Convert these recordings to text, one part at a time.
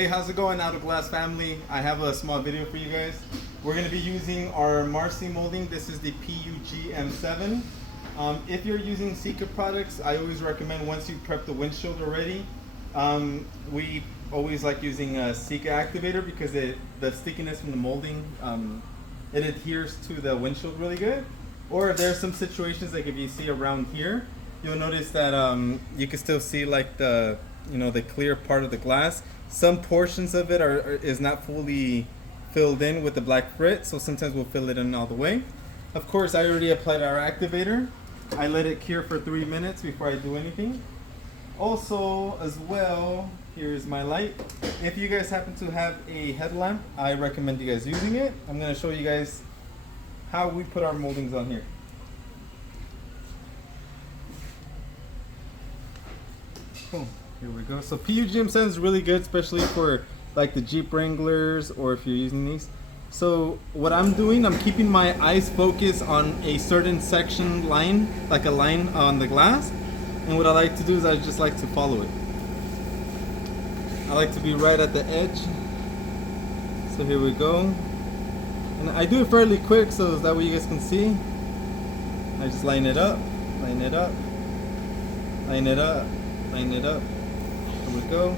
Hey, how's it going, Out of Glass family? I have a small video for you guys. We're going to be using our Marcy molding. This is the PUGM7. If you're using Sika products, I always recommend once you prep the windshield already, we always like using a Sika activator because the stickiness from the molding, it adheres to the windshield really good. Or if there's some situations like if you see around here, you'll notice that you can still see like the clear part of the glass. Some portions of it is not fully filled in with the black frit, so sometimes we'll fill it in all the way. Of course, I already applied our activator. I let it cure for 3 minutes before I do anything. Also, as well, here's my light. If you guys happen to have a headlamp, I recommend you guys using it. I'm going to show you guys how we put our moldings on here. Cool. Here we go. So PUGM7 is really good, especially for like the Jeep Wranglers or if you're using these. So what I'm doing, I'm keeping my eyes focused on a certain section line, like a line on the glass. And what I like to do is I just like to follow it. I like to be right at the edge. So here we go. And I do it fairly quick so that way you guys can see. I just line it up, line it up, line it up, line it up. Here we go.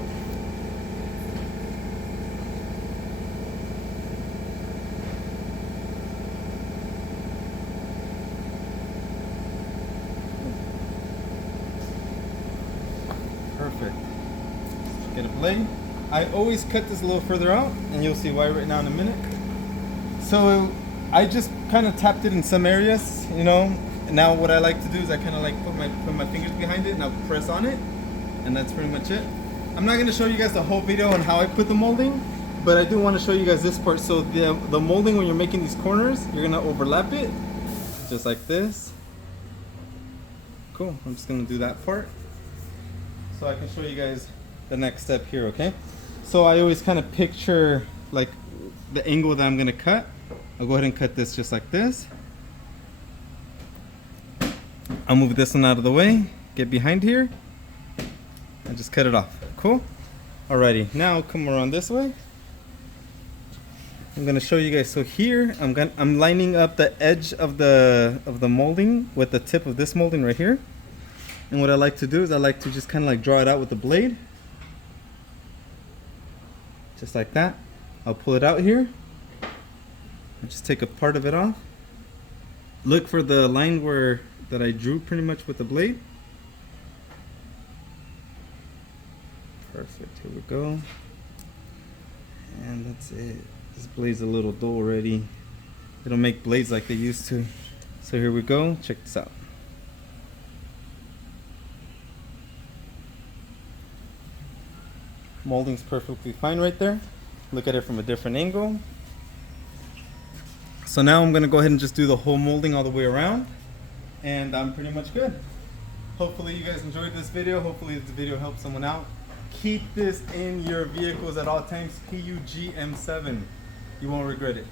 Perfect. Get a blade. I always cut this a little further out, and you'll see why right now in a minute. So I just kind of tapped it in some areas, Now what I like to do is I kind of like put my fingers behind it and I'll press on it, and that's pretty much it. I'm not going to show you guys the whole video on how I put the molding, but I do want to show you guys this part. So the molding, when you're making these corners, you're going to overlap it just like this. Cool. I'm just going to do that part so I can show you guys the next step here, okay? So I always kind of picture like the angle that I'm going to cut. I'll go ahead and cut this just like this. I'll move this one out of the way, get behind here, and just cut it off. Cool? Alrighty, now come around this way. I'm gonna show you guys. So here, I'm lining up the edge of the molding with the tip of this molding right here. And what I like to do is I like to just kind of like draw it out with the blade, just like that. I'll pull it out here. I'll just take a part of it off. Look for the line that I drew pretty much with the blade. Perfect, here we go. And that's it. This blade's a little dull already. They don't make blades like they used to. So here we go, check this out. Molding's perfectly fine right there. Look at it from a different angle. So now I'm gonna go ahead and just do the whole molding all the way around. And I'm pretty much good. Hopefully you guys enjoyed this video. Hopefully this video helped someone out. Keep this in your vehicles at all times. PUGM7. You won't regret it.